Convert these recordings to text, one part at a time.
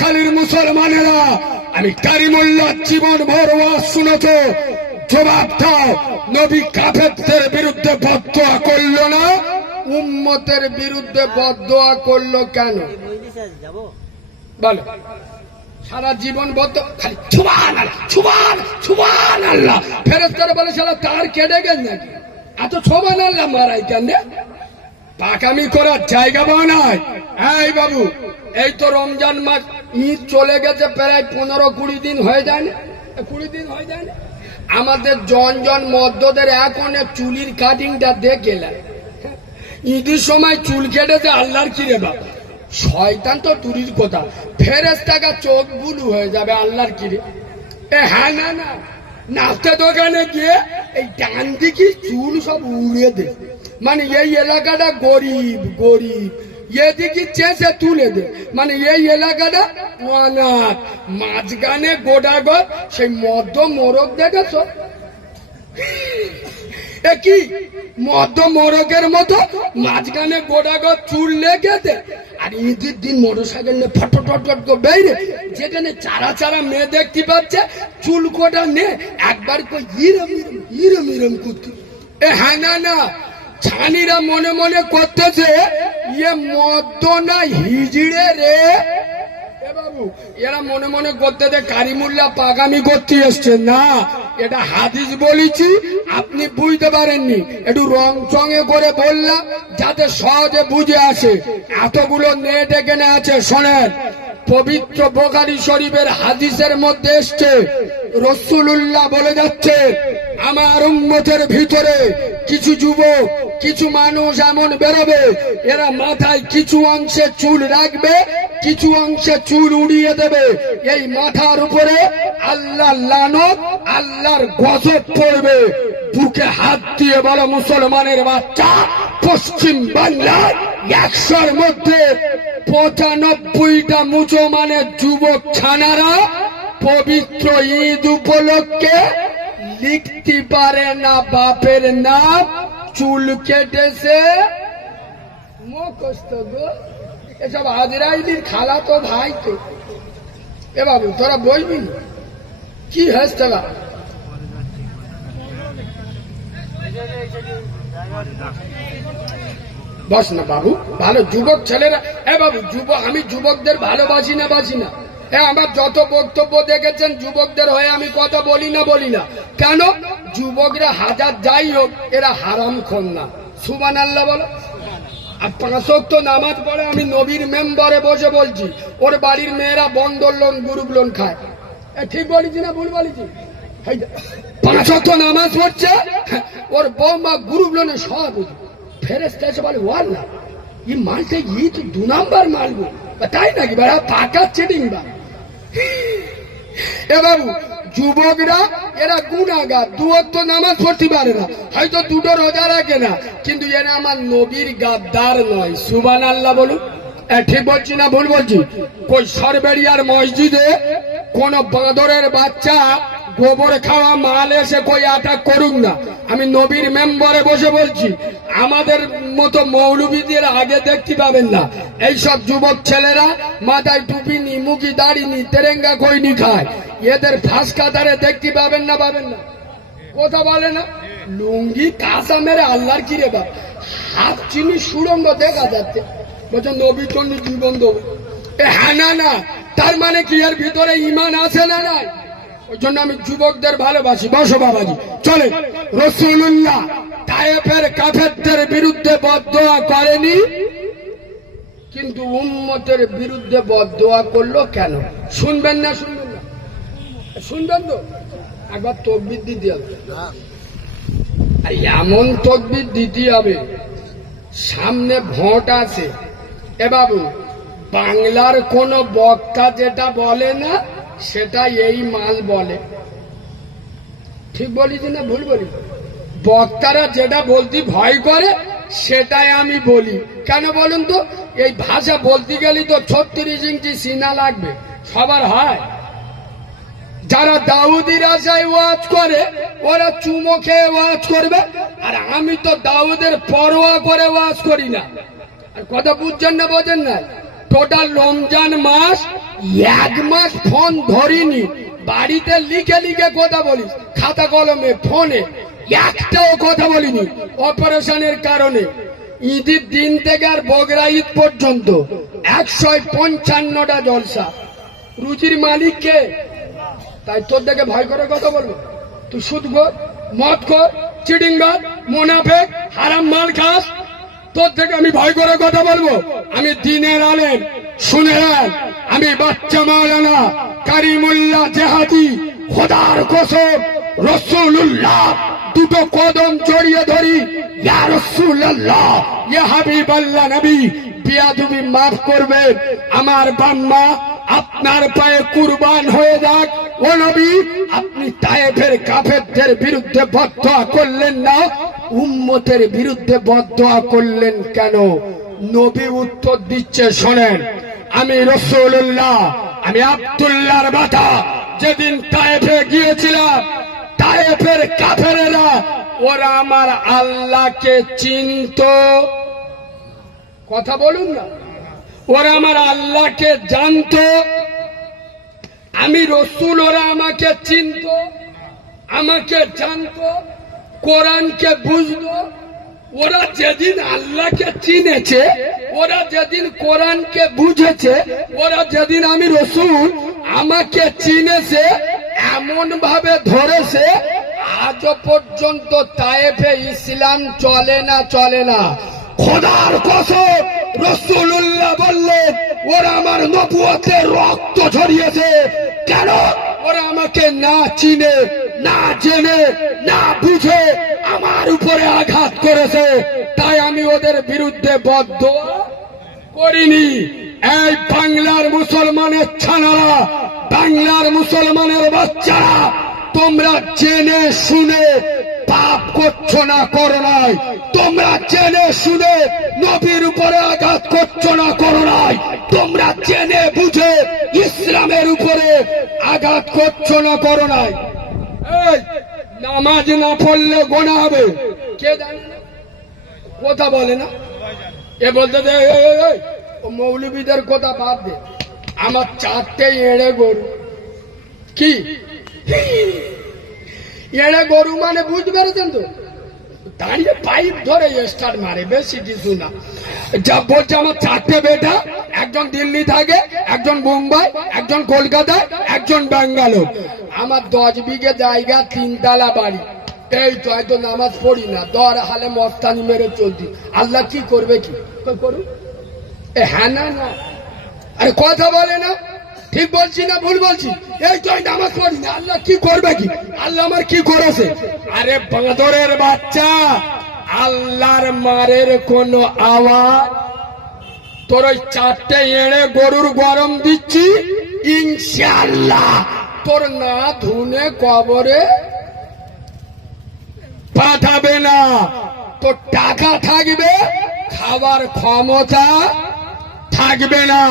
কালুখালীর মুসলমানেরা, আমি কারিমুল্লাহ জীবন ভর ওয়াজ শুনেছ। জবাব দাও, নবী কাফেরদের বিরুদ্ধে বদয়া করল না? উম্মতের বিরুদ্ধে বদয়া করল কেন? বলো। সারা জীবন বদ্ধ খালি ছুবান ছুবান ছুবান আল্লাহ ফেরেস্তারা বলে সারা তার কেটে গেল নাকি? এত ছবান আল্লাহ মারাই কেন পাকামি করার জায়গা নাই এই বাবু, এই তো রমজান মাস, ঈদ চলে গেছে প্রায় পনেরো কুড়ি দিন, হয়ে যায় কুড়ি দিন হয়ে যায় আমাদের জন জন মদ্যদের এখন চুলির কাটিংটা দেখে ঈদের সময় চুল কেটেছে আল্লাহর কি রে বাবা শয়তান তো দূরের কথা। ফেরেস টাকা চোখ বুলু হয়ে যাবে আল্লাহর কি রে এ হ্যাঁ না না। নাচতে দোকানে গিয়ে এই ডান দিকে চুল সব উড়িয়ে দে মানে এই এলাকাটা গরিব গরিব। এদিকে চেঁচে তুলে দে। মানে এই এলাকাটা সেই মোরগ দেখেছ? কি? মোরগের মতো মাঝখানে চুল লেগে দে। আর ঈদের দিন মোটর সাইকেল নিয়ে ফটো টট করে বেরে যেখানে চারা চারা মেয়ে দেখতে পাচ্ছে, চুল কোটা নে। একবার কই ইরম ইরম ইরম করতে। এ হ্যাঁ না না। ছানিরা মনে মনে করতেছে ইয়ে মদ্য না হিজড়ে রে। এরা মনে মনে করতে যে কারিমুল্লা পাগামি করতে এসছে। না, এটা হাদিস বলেছি, আপনি বুঝতে পারেননি। একটু রং চঙে করে বললাম, যাতে সহজে বুঝে আসে। এতগুলো নেট এখানে আছে, শোনেন। পবিত্র বোকারি শরীফের হাদিসের মধ্যে এসছে রসুল্লাহ বলে যাচ্ছে আমার উম্মতের ভিতরে কিছু যুবক, কিছু মানুষ এমন বেরোবে, এরা মাথায় কিছু অংশে চুল রাখবে, কিছু অংশে চুল উড়িয়ে দেবে। এই মাথার উপরে আল্লাহ লানত, আল্লাহর গজব পড়বে। বুকে হাত দিয়ে বলো, মুসলমানের বাচ্চা, পশ্চিম বাংলার একশোর মধ্যে পঁচানব্বইটা মুসলমানের যুবক ছানারা পবিত্র ঈদ উপলক্ষে লিখতে পারে না বাপের নাম, চুল কেটেছে। মুখস্থ এসব আজরাইলির খালা তো ভাই তো। এ বাবু, তোরা বইবি? কি হাসতে বা বস না বাবু, ভালো যুবক ছেলেরা। এ বাবু যুবক আমি যুবকদের ভালোবাসি না, বাসি না। এ আমার যত বক্তব্য দেখেছেন যুবকদের হয়ে আমি কথা বলি না বলি না। কেন? যুবকরা হাজার যাই হোক, এরা হারাম খন না। সুবান আল্লাহ বলো। আর পাঁচ তো নামাজ পড়ে আমি নবীর মেম্বারে বসে বলছি, ওর বাড়ির মেয়েরা বন্দর লোন গ্রুপ লোন খায় ঠিক বলেছি না ভুল বলেছি? এই পাঁচ তো নামাজ পড়ছে, ওর বৌমা গ্রুপ লোনে সব ফেরেস্তা এসে বলে ওয়াল না ই মালটা ই তো দু নাম্বার মালগো তাই নাকি? বা পাকা চেটিং বা এ বাবু, যুবকরা, এরা গুণাগার দুয়ত্ব নামাজ পড়তে পারে না। হয়তো দুটো রোজা রাখে না, কিন্তু এরা আমার নবীর গাদ্দার নয়। সুবান আল্লাহ বলুন ঠিক বলছি না ভুল বলছি? কই সরবেরিয়ার মসজিদে কোন বাঁদরের বাচ্চা গোবর খাওয়া মাল এসে কই আটাক করুক না। আমি নবীর মেম্বারে বসে বলছি, আমাদের মতো মৌলবীদের আগে দেখতে পাবেন না। এইসব যুবক ছেলেরা মাথায় টুপি নি মুখি দাড়ি নি তেরেঙ্গা কইনি খায়। এদের ফাঁস কাতারে দেখতে পাবেন না পাবেন না। কথা বলে না? লুঙ্গি কাঁচা মেরে আল্লাহর কি রে বাপ? হাত চিনি সুরঙ্গ দেখা যাচ্ছে। বলছে, নবী চন্ডী জীবন দেবো হ্যাঁ না না। তার মানে কি এর ভিতরে ইমান আছে না নাই? ওই জন্য আমি যুবকদের ভালোবাসি। বসো বাবাজি, চলে। রসুল্লাহ তায়েফের কাফেরদের বিরুদ্ধে বদোয়া করেনি, কিন্তু উম্মতের বিরুদ্ধে বদোয়া করল কেন? শুনবেন না শুনবেন না। শুনবেন তো? একবার তকবির দিতে হবে। এমন তকবির দিতে হবে, সামনে ভোট আছে। এ বাবু, বাংলার কোন বক্তা যেটা বলে না সেটা এই মাল বলে। ঠিক বলিছি না, ভুল বলি বক্তারা যেটা বলতে ভয় করে, সেটাই আমি বলি। কেন বলুন তো? এই ভাষা বলতে গেলে তো ছত্রিশ ইঞ্চি সিনা লাগবে। সবার হয়। যারা দাউদির আশায় ওয়াজ করে, ওরা চুমো খেয়ে ওয়াজ করবে। আর আমি তো দাউদের পরোয়া করে ওয়াজ করি না। আর কথা বুঝছেন না, বোঝেন না? টোটাল রমজান মাস এক মাস ফোন ধরিনি। বাড়িতে লিখে লিখে কথা বলিস। খাতা কলমে, ফোনে। একটাও কথা বলিনি। অপারেশনের কারণে। ঈদের দিন থেকে আর বগরা ঈদ পর্যন্ত। একশো পঞ্চান্নটা জলসা। রুচির মালিক কে? তাই তোর দেখে ভয় করে কথা বলব। তুই সুদ কর মদ কর চিটিং কর মোনাফেক, হারাম মাল খাস। তোর থেকে আমি ভয় করে কথা বলব। আমি দিনের আলেন শুনে আমি বাচ্চা জেহাদি, খোদার কসম রসুল্লাহ দুটো কদম ধরি নবী মাফ করবেন আমার বাম্মা আপনার পায়ে কুরবান হয়ে যাক, ও নবী, আপনি তায়েফের কাফেরদের বিরুদ্ধে বদয়া করলেন না, উম্মতের বিরুদ্ধে বদয়া করলেন কেন? নবী উত্তর দিচ্ছে, শোনেন আমি রসুল্লাহ আমি আব্দুল্লাহর বাতা যেদিন তায়েফে গিয়েছিলাম, তায়েফের কাফেরেরা, ওরা আমার আল্লাহকে চিনত। কথা বলুন না। ওরা আমার আল্লাহকে জানতো। আমি রসুল, ওরা আমাকে চিনত, আমাকে জানতো, কোরআনকে বুঝলো ওরা যেদিন আল্লাহকে চিনেছে, ওরা যেদিন কোরআনকে বুঝেছে, ওরা যেদিন আমি রসুল আমাকে চিনেছে এমন ভাবে ধরেছে আজও পর্যন্ত তায়েফে ইসলাম চলে না চলে না। খোদার কসম রসুল্লাহ বললেন ওরা আমার নবুয়তে রক্ত ঝরিয়েছে। কেন? ওরা আমাকে না চিনে, না জেনে, না বুঝে আমার উপরে আঘাত করেছে তাই আমি ওদের বিরুদ্ধে বদ্ধ করিনি। এই বাংলার মুসলমানের ছানারা বাংলার মুসলমানের বাচ্চারা তোমরা জেনে শুনে পাপ করছ না করো নাই। তোমরা জেনে শুনে নবীর উপরে আঘাত করছ না করো নাই। তোমরা জেনে বুঝে ইসলামের উপরে আঘাত করছ না করো নাই। এই, নামাজ না পড়লে গোনা হবে। কে জানে না? কথা বলে না। এ বলতে দে মৌলবীদের কথা বাদ দে। আমার চারটে এড়ে গরু। কি? এড়ে গরু মানে বুঝতে পেরেছেন তো? দাঁড়িয়ে পাইপ ধরে স্টার্ট মারে, বেশি কিছু না। যা বলছে আমার চারটে বেটা, একজন দিল্লি থাকে, একজন মুম্বাই, একজন কলকাতায়, একজন ব্যাঙ্গালোর। আমার দশ বিঘে জায়গা, তিনতলা বাড়ি। এই তো হয়তো নামাজ পড়ি না, দর হালে মস্তানি মেরে চলতি আল্লাহ কি করবে কি? করুন এ হ্যাঁ না না। আরে কথা বলে না। ঠিক বলছি না, ভুল বলছি? এই তো নামাজ পড়ি না, আল্লাহ কি করবে কি? আল্লাহ আমার কি করেছে? আরে বাঁদরের বাচ্চা, আল্লাহর মারের কোন আওয়াজ? তোর ওই চারটে এড়ে গরুর গরম দিচ্ছি? ইনশাআল্লাহ। তোর না ধুনে, কবরে পাঠাবে না। তো টাকা থাকবে, খাবার ক্ষমতা থাকবে না।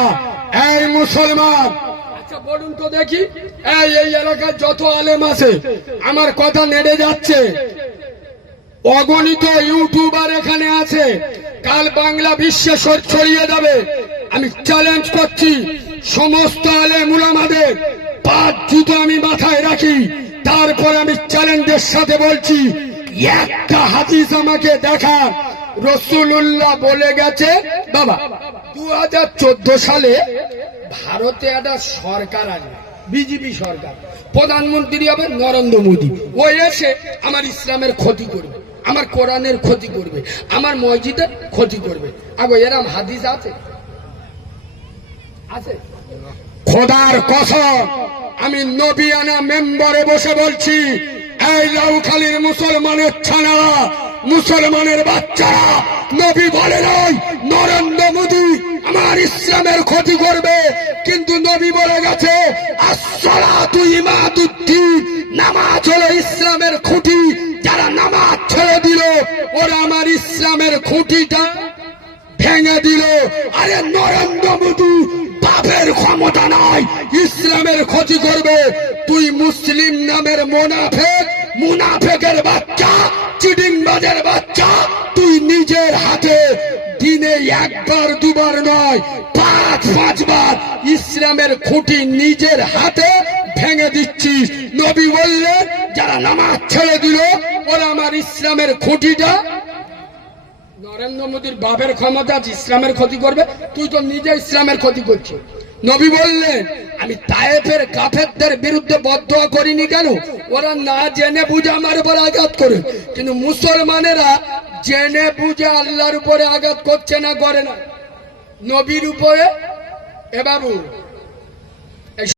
এই মুসলমান আচ্ছা বলুন তো দেখি। এই এই এলাকার যত আলেম আছে, আমার কথা নেড়ে যাচ্ছে। অগণিত ইউটিউবার এখানে আছে। কাল বাংলা বিশ্বে ছড়িয়ে যাবে। আমি চ্যালেঞ্জ করছি সমস্ত আলেম উলামাদের। পাঁচ জুতো আমি মাথায় রাখি, তারপরে আমি চ্যালেঞ্জের সাথে বলছি, একটা হাদিস আমাকে দেখা রসুল্লাহ বলে গেছে, বাবা দু হাজার চোদ্দ সালে ভারতে একটা সরকার আসবে, বিজেপি সরকার। প্রধানমন্ত্রী হবে নরেন্দ্র মোদী। ও এসে আমার ইসলামের ক্ষতি করবে, আমার কোরআনের ক্ষতি করবে, আমার মসজিদের ক্ষতি করবে। আগো এরম হাদিস আছে আছে? খোদার কসম, আমি নবিয়ানা মেম্বারে বসে বলছি, এই লাউখালীর মুসলমানের ছানারা মুসলমানের বাচ্চারা, নবী বলে নাই, নরেন্দ্র মোদী আমার ইসলামের ক্ষতি করবে, কিন্তু নবী বলে গেছে নামাজ হলো ইসলামের খুঁটি, যারা নামাজ ছেড়ে দিল, ওরা আমার ইসলামের খুঁটিটা ভেঙে দিল। আরে নরেন্দ্র মোদী বাপের ক্ষমতা নাই। ইসলামের ক্ষতি করবে। তুই মুসলিম নামের মোনাফেক, মুনাফেকের বাচ্চা, চিটিংবাজের বাচ্চা। তুই নিজের হাতে দিনে একবার, দুবার নয়, পাঁচ, পাঁচবার ইসলামের খুঁটি নিজের হাতে ভেঙে দিচ্ছিস। নবী বললেন, যারা নামাজ ছেড়ে দিল, ওরা আমার ইসলামের খুঁটিটা নরেন্দ্র মোদীর বাপের ক্ষমতা আছে, ইসলামের ক্ষতি করবে, তুই তো নিজে ইসলামের ক্ষতি করছিস। নবী বললেন, আমি তায়েফের কাফেরদের বিরুদ্ধে বদ্ধ করিনি কেন? ওরা না জেনে বুঝে আমার উপর আঘাত করে। কিন্তু মুসলমানেরা জেনে বুঝে আল্লাহর উপরে আঘাত করছে না, করে না। নবীর উপরে এ বাবু